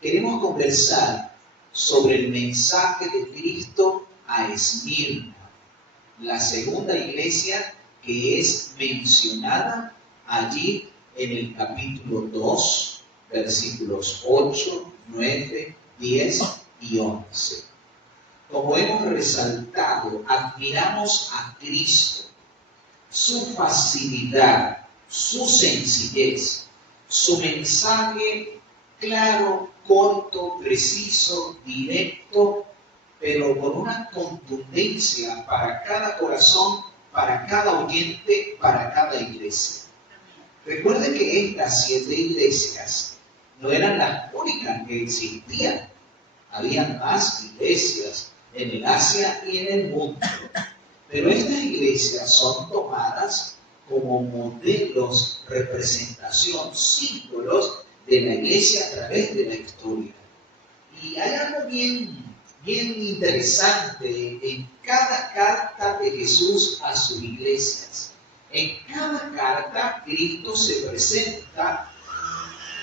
queremos conversar sobre el mensaje de Cristo a Esmirna, la segunda iglesia que es mencionada allí en el capítulo 2, versículos 8, 9, 10 y 11. Como hemos resaltado, admiramos a Cristo, su facilidad, su sencillez, su mensaje claro, corto, preciso, directo, pero con una contundencia para cada corazón, para cada oyente, para cada iglesia. Recuerden que estas 7 iglesias no eran las únicas que existían. Había más iglesias en el Asia y en el mundo. Pero estas iglesias son tomadas como modelos, representación, símbolos de la iglesia a través de la historia. Y hay algo bien interesante en cada carta de Jesús a sus iglesias. En cada carta Cristo se presenta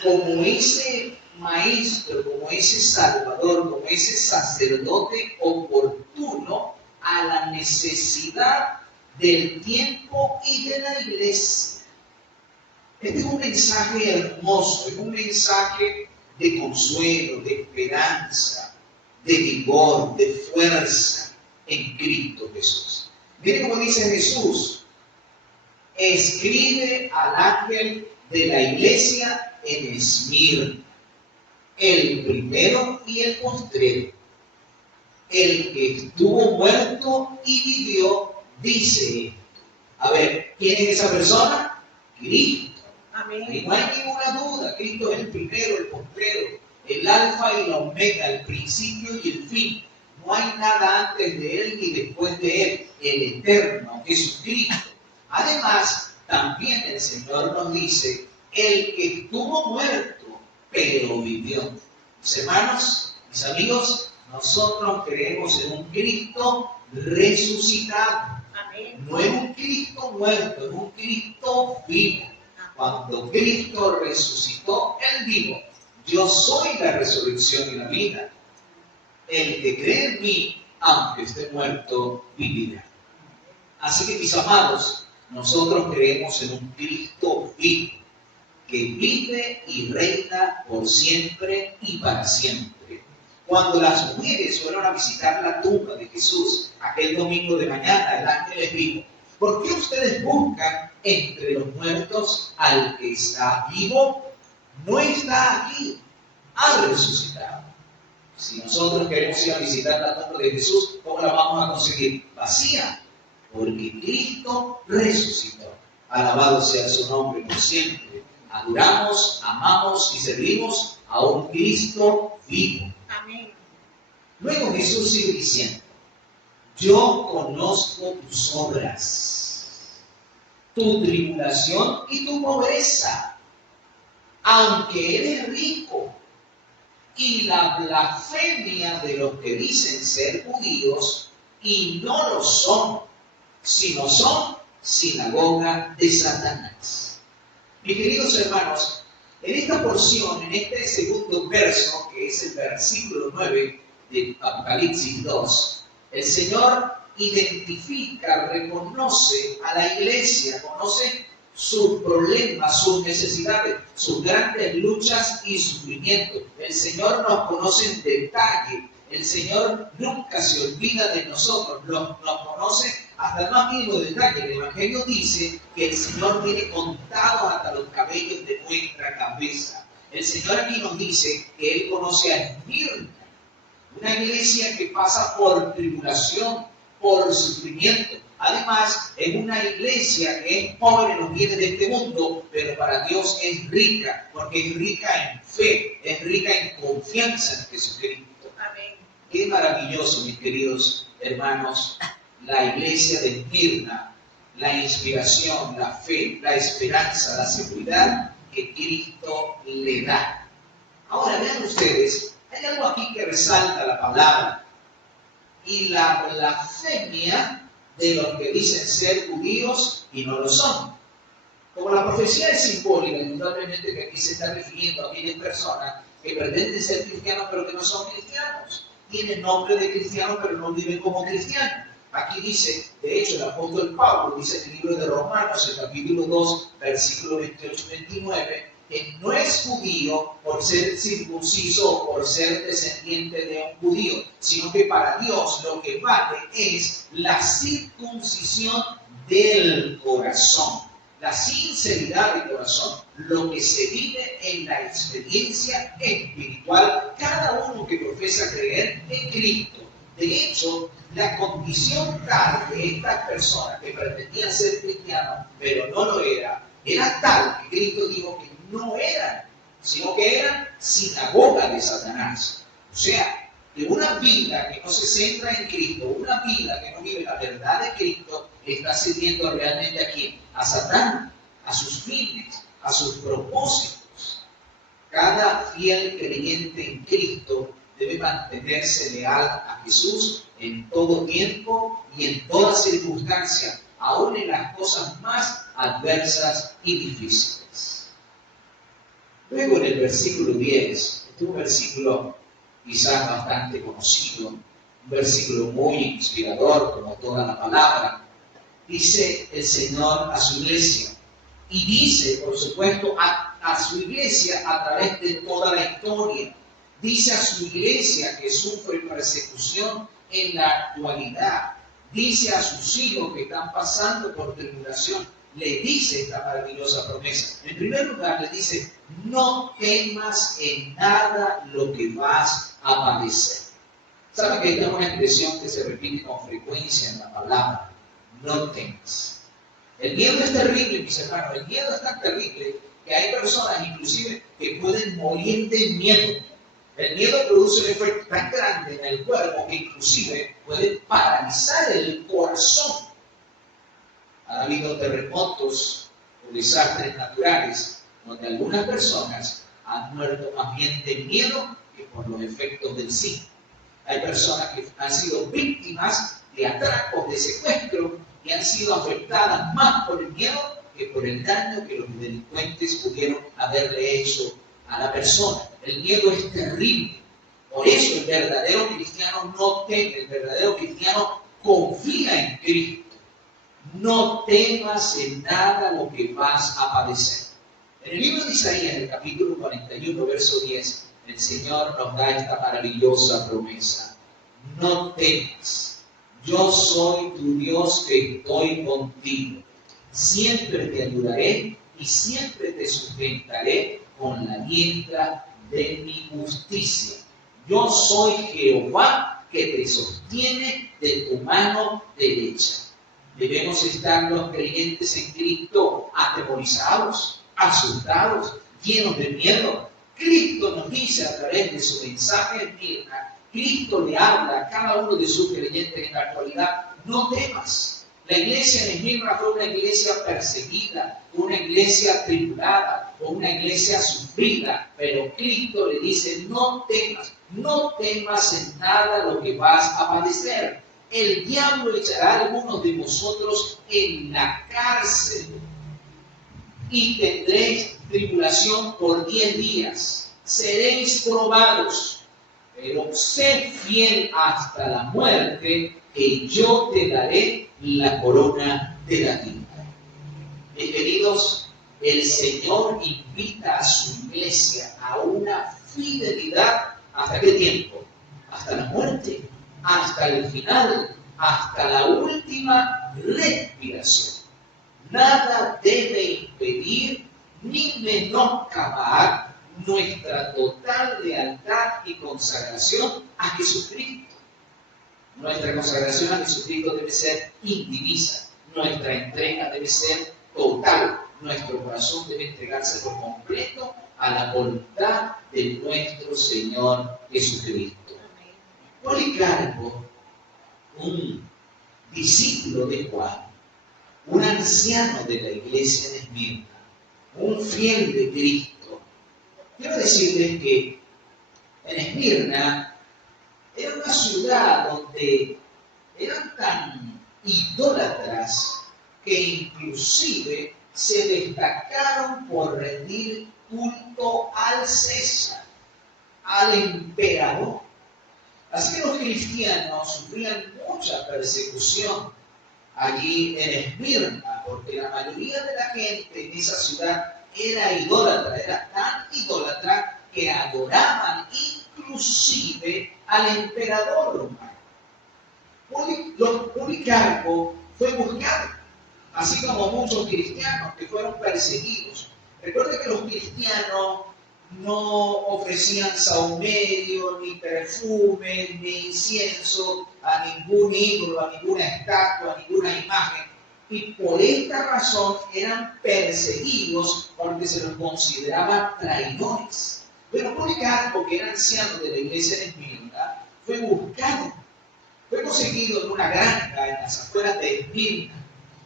como ese maestro, como ese salvador, como ese sacerdote oportuno a la necesidad del tiempo y de la iglesia. Este es un mensaje hermoso, es un mensaje de consuelo, de esperanza, de vigor, de fuerza en Cristo Jesús. Miren cómo dice Jesús: escribe al ángel de la iglesia en Esmirna, el primero y el postrero, el que estuvo muerto y vivió, dice esto. A ver, ¿quién es esa persona? Cristo. Amén. Y no hay ninguna duda, Cristo es el primero, el postrero, el alfa y la omega, el principio y el fin. No hay nada antes de Él ni después de Él, el eterno Jesucristo. Además, también el Señor nos dice: el que estuvo muerto, pero vivió. Mis hermanos, mis amigos, nosotros creemos en un Cristo resucitado. Amén. No en un Cristo muerto, en un Cristo vivo. Cuando Cristo resucitó, Él dijo: yo soy la resurrección y la vida. El que cree en mí, aunque esté muerto, vivirá. Así que, mis amados, nosotros creemos en un Cristo vivo, que vive y reina por siempre y para siempre. Cuando las mujeres fueron a visitar la tumba de Jesús aquel domingo de mañana, el ángel les dijo: ¿por qué ustedes buscan entre los muertos al que está vivo? No está aquí, ha resucitado. Si nosotros queremos ir a visitar la tumba de Jesús, ¿cómo la vamos a conseguir? Vacía, porque Cristo resucitó. Alabado sea su nombre por siempre. Adoramos, amamos y servimos a un Cristo vivo. Amén. Luego Jesús sigue diciendo: yo conozco tus obras, tu tribulación y tu pobreza, aunque eres rico, y la blasfemia de los que dicen ser judíos y no lo son, sino son sinagoga de Satanás. Mis queridos hermanos, en esta porción, en este segundo verso, que es el versículo 9 de Apocalipsis 2, el Señor identifica, reconoce a la iglesia, conoce sus problemas, sus necesidades, sus grandes luchas y sufrimientos. El Señor nos conoce en detalle. El Señor nunca se olvida de nosotros, nos conoce hasta el más mínimo detalle. El Evangelio dice que el Señor tiene contados hasta los cabellos de nuestra cabeza. El Señor aquí nos dice que Él conoce a Esmirna, una iglesia que pasa por tribulación, por sufrimiento. Además, es una iglesia que es pobre en los bienes de este mundo, pero para Dios es rica, porque es rica en fe, es rica en confianza en Jesucristo. Amén. Qué maravilloso, mis queridos hermanos, la iglesia de Esmirna, la inspiración, la fe, la esperanza, la seguridad que Cristo le da. Ahora, vean ustedes, hay algo aquí que resalta la palabra: y la blasfemia de los que dicen ser judíos y no lo son. Como la profecía es simbólica, indudablemente que aquí se está refiriendo a aquellas personas que pretenden ser cristianos pero que no son cristianos. Tienen nombre de cristianos pero no viven como cristianos. Aquí dice, de hecho, el apóstol Pablo dice en el libro de Romanos, el capítulo 2, versículo 28-29, que no es judío por ser circunciso o por ser descendiente de un judío, sino que para Dios lo que vale es la circuncisión del corazón, la sinceridad del corazón, lo que se vive en la experiencia espiritual, cada uno que profesa creer en Cristo. De hecho, la condición tal de estas personas que pretendían ser cristianos, pero no lo eran, era tal que Cristo dijo que no eran, sino que eran sinagoga de Satanás. O sea, que una vida que no se centra en Cristo, una vida que no vive la verdad de Cristo, está sirviendo realmente a quién? A Satán, a sus fines, a sus propósitos. Cada fiel creyente en Cristo debe mantenerse leal a Jesús en todo tiempo y en toda circunstancia, aun en las cosas más adversas y difíciles. Luego en el versículo 10, este es un versículo quizás bastante conocido, un versículo muy inspirador como toda la palabra, dice el Señor a su iglesia, y dice, por supuesto, a su iglesia a través de toda la historia. Dice a su iglesia que sufre persecución en la actualidad. Dice a sus hijos que están pasando por tribulación. Le dice esta maravillosa promesa. En primer lugar, le dice, no temas en nada lo que vas a padecer. ¿Saben que esta es una expresión que se repite con frecuencia en la palabra? No temas. El miedo es terrible, mis hermanos. El miedo es tan terrible que hay personas inclusive que pueden morir de miedo. El miedo produce un efecto tan grande en el cuerpo que inclusive puede paralizar el corazón. Ha habido terremotos o desastres naturales donde algunas personas han muerto más bien de miedo que por los efectos del sismo. Hay personas que han sido víctimas de atracos, de secuestro, y han sido afectadas más por el miedo que por el daño que los delincuentes pudieron haberle hecho a la persona. El miedo es terrible. Por eso el verdadero cristiano no teme, el verdadero cristiano confía en Cristo. No temas en nada lo que vas a padecer. En el libro de Isaías, en el capítulo 41, verso 10, el Señor nos da esta maravillosa promesa. No temas, yo soy tu Dios que estoy contigo. Siempre te ayudaré y siempre te sustentaré con la diestra de mi justicia. Yo soy Jehová que te sostiene de tu mano derecha. Debemos estar los creyentes en Cristo atemorizados, asustados, llenos de miedo. Cristo nos dice a través de su mensaje en Mirna, Cristo le habla a cada uno de sus creyentes en la actualidad, no temas. La iglesia en Esmirna fue una iglesia perseguida, una iglesia tribulada, o una iglesia sufrida, pero Cristo le dice, no temas en nada lo que vas a padecer. El diablo echará a algunos de vosotros en la cárcel y tendréis tribulación por 10 días. Seréis probados, pero sed fiel hasta la muerte, que yo te daré la corona de la vida. Queridos, el Señor invita a su iglesia a una fidelidad. ¿Hasta qué tiempo? Hasta la muerte, hasta el final, hasta la última respiración. Nada debe impedir ni menoscabar nuestra total lealtad y consagración a Jesucristo. Nuestra consagración a Jesucristo debe ser indivisa. Nuestra entrega debe ser total. Nuestro corazón debe entregarse por completo a la voluntad de nuestro Señor Jesucristo. Policarpo, un discípulo de Juan, un anciano de la iglesia de Esmirna, un fiel de Cristo. Quiero decirles que en Esmirna era una ciudad donde eran tan idólatras que inclusive se destacaron por rendir culto al César. al emperador. Así que los cristianos sufrían mucha persecución allí en Esmirna, porque la mayoría de la gente en esa ciudad era idólatra, era tan idólatra que adoraban inclusive al emperador romano. Policarpo fue buscado, así como muchos cristianos que fueron perseguidos. Recuerden que los cristianos no ofrecían sahumerio, ni perfume, ni incienso a ningún ídolo, a ninguna estatua, a ninguna imagen. Y por esta razón eran perseguidos porque se los consideraba traidores. Pero Policarpo, que era anciano de la iglesia de Esmirna, fue buscado. Fue conseguido en una granja en las afueras de Esmirna.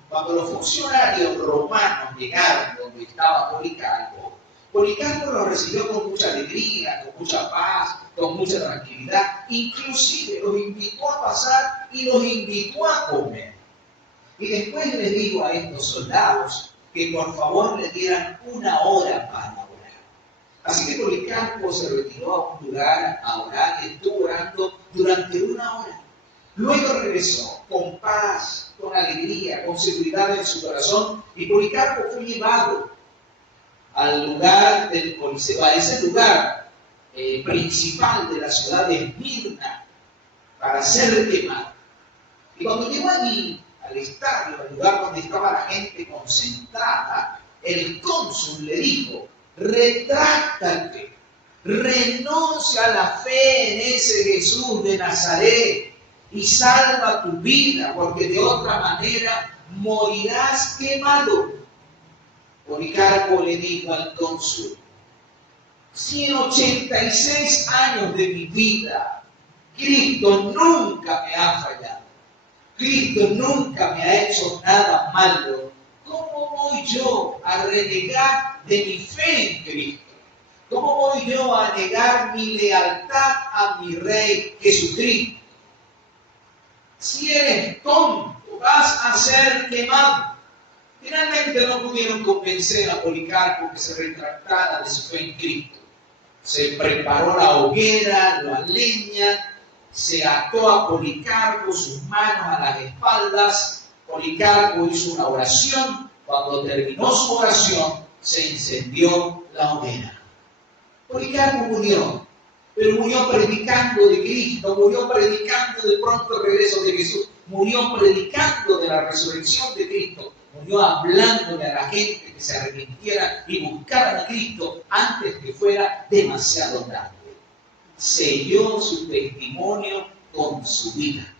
Cuando los funcionarios romanos llegaron donde estaba Policarpo, Policarpo los recibió con mucha alegría, con mucha paz, con mucha tranquilidad. Inclusive los invitó a pasar y los invitó a comer. Y después les dijo a estos soldados que por favor le dieran una hora para orar. Así que Policarpo se retiró a un lugar a orar y estuvo orando durante una hora. Luego regresó con paz, con alegría, con seguridad en su corazón, y Policarpo fue llevado al lugar del Coliseo, a ese lugar principal de la ciudad de Esmirna, para ser quemado. Y cuando llegó allí, al estadio, al lugar donde estaba la gente concentrada, el cónsul le dijo: retráctate, renuncia a la fe en ese Jesús de Nazaret y salva tu vida, porque de otra manera morirás quemado. Policarpo le dijo al cónsul: si en 86 años de mi vida Cristo nunca me ha fallado, Cristo nunca me ha hecho nada malo, ¿cómo voy yo a renegar de mi fe en Cristo? ¿Cómo voy yo a negar mi lealtad a mi Rey Jesucristo? Si eres tonto, vas a ser quemado. Finalmente no pudieron convencer a Policarpo que se retractara de su fe en Cristo. Se preparó la hoguera, la leña, se ató a Policarpo sus manos a las espaldas. Policarpo hizo una oración. Cuando terminó su oración, se incendió la hoguera. Policarpo murió, pero murió predicando de Cristo, murió predicando del pronto regreso de Jesús, murió predicando de la resurrección de Cristo, murió hablándole a la gente que se arrepintiera y buscaran a Cristo antes que fuera demasiado tarde. Selló su testimonio con su vida.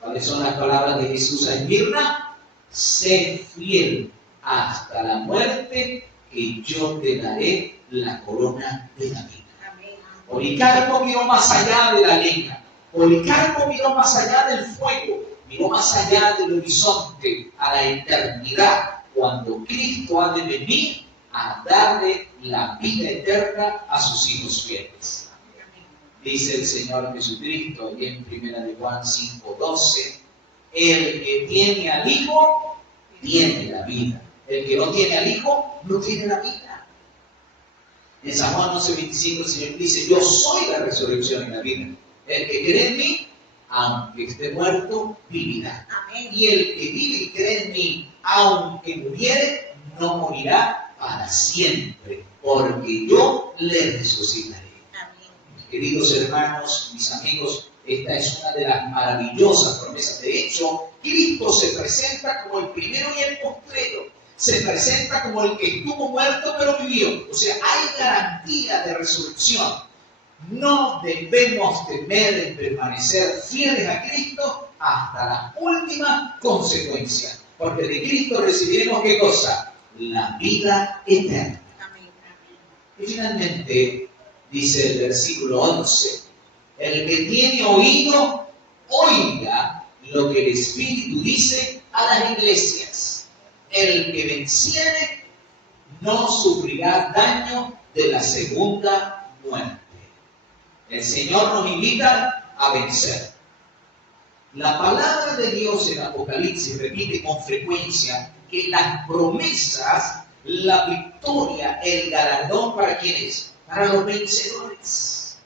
¿Cuáles son las palabras de Jesús a Esmirna? Sé fiel hasta la muerte, que yo te daré la corona de la vida. Policarpo miró más allá de la leña. Policarpo miró más allá del fuego. Miró más allá del horizonte, a la eternidad, cuando Cristo ha de venir a darle la vida eterna a sus hijos fieles. Dice el Señor Jesucristo y en 1 de Juan 5:12, el que tiene al Hijo, tiene la vida. El que no tiene al Hijo, no tiene la vida. En San Juan 11:25 el Señor dice: yo soy la resurrección y la vida. El que cree en mí, aunque esté muerto, vivirá. Amén. Y el que vive y cree en mí, aunque muriere, no morirá para siempre, porque yo le resucitaré. Amén. Mis queridos hermanos, mis amigos, esta es una de las maravillosas promesas. De hecho, Cristo se presenta como el primero y el postrero. Se presenta como el que estuvo muerto pero vivió. O sea, hay garantía de resurrección. No debemos temer en permanecer fieles a Cristo hasta la última consecuencia. Porque de Cristo recibiremos ¿qué cosa? La vida eterna. Amén. Y finalmente, dice el versículo 11, el que tiene oído, oiga lo que el Espíritu dice a las iglesias. El que venciere no sufrirá daño de la segunda muerte. El Señor nos invita a vencer. La palabra de Dios en Apocalipsis repite con frecuencia que las promesas, la victoria, el galardón, ¿para quién es? Para los vencedores.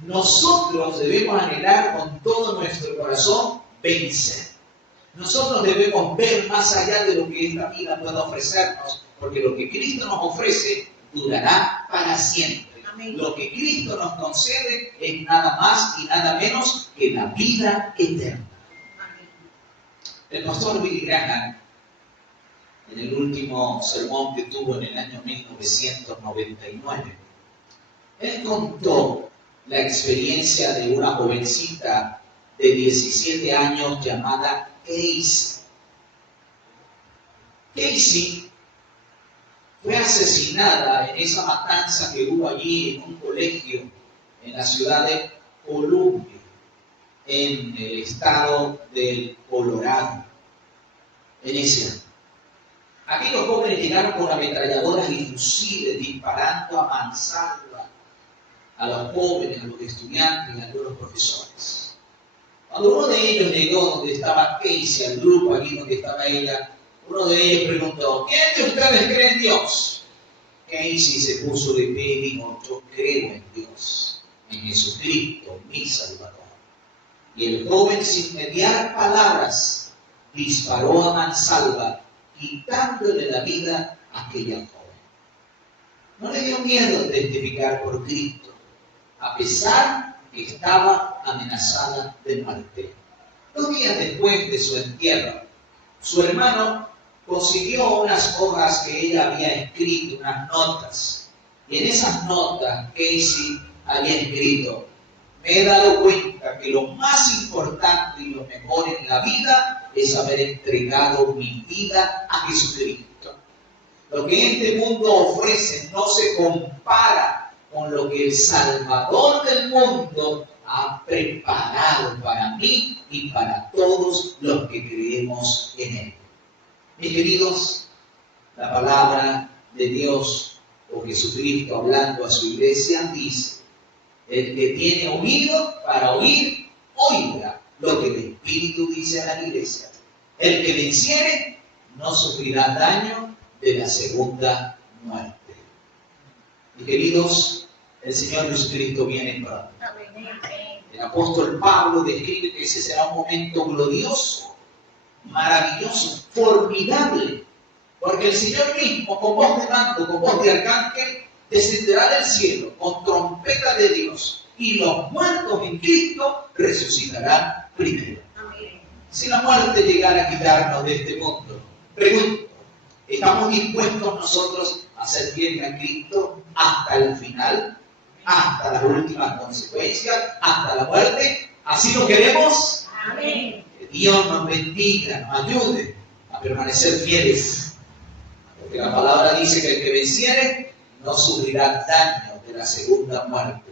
nosotros debemos anhelar con todo nuestro corazón vencer. Nosotros debemos ver más allá de lo que esta vida pueda ofrecernos, porque lo que Cristo nos ofrece durará para siempre. Amén. Lo que Cristo nos concede es nada más y nada menos que la vida eterna. Amén. El pastor Billy Graham, en el último sermón que tuvo en el año 1999, él contó la experiencia de una jovencita de 17 años llamada Casey. Casey fue asesinada en esa matanza que hubo allí en un colegio en la ciudad de Columbia, en el estado del Colorado, en ese año. Aquellos jóvenes llegaron con ametralladoras y fusiles disparando a mansalva a los jóvenes, a los estudiantes y a los profesores. Cuando uno de ellos llegó donde estaba Casey, al grupo allí donde estaba ella, uno de ellos preguntó: ¿quién de ustedes cree en Dios? Casey se puso de pie y dijo: yo creo en Dios, en Jesucristo, mi Salvador. Y el joven, sin mediar palabras, disparó a mansalva, quitándole la vida a aquella joven. No le dio miedo testificar por Cristo, a pesar que estaba amenazada de muerte. 2 días después de su entierro, su hermano consiguió unas hojas que ella había escrito, unas notas. Y en esas notas Casey había escrito: me he dado cuenta que lo más importante y lo mejor en la vida es haber entregado mi vida a Jesucristo. Lo que este mundo ofrece no se compara con lo que el Salvador del mundo ha preparado para mí y para todos los que creemos en Él. Mis queridos, la palabra de Dios, o Jesucristo hablando a su iglesia, dice: el que tiene oído para oír, oiga lo que el Espíritu dice a la iglesia. El que venciere no sufrirá daño de la segunda muerte. Mis queridos, el Señor Jesucristo viene pronto. El apóstol Pablo describe que ese será un momento glorioso, maravilloso, formidable, porque el Señor mismo, con voz de mando, con voz de arcángel, descenderá del cielo con trompeta de Dios, y los muertos en Cristo resucitarán primero. Amén. Si la muerte llegara a quitarnos de este mundo, pregunto: ¿estamos dispuestos nosotros a ser fieles a Cristo hasta el final? Hasta las últimas consecuencias, hasta la muerte. ¿Así lo queremos? Amén. Que Dios nos bendiga, nos ayude a permanecer fieles. Porque la palabra dice que el que venciere no sufrirá daño de la segunda muerte.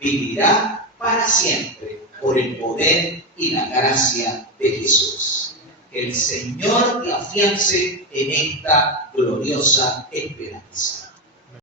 Vivirá para siempre por el poder y la gracia de Jesús. Que el Señor te afiance en esta gloriosa esperanza.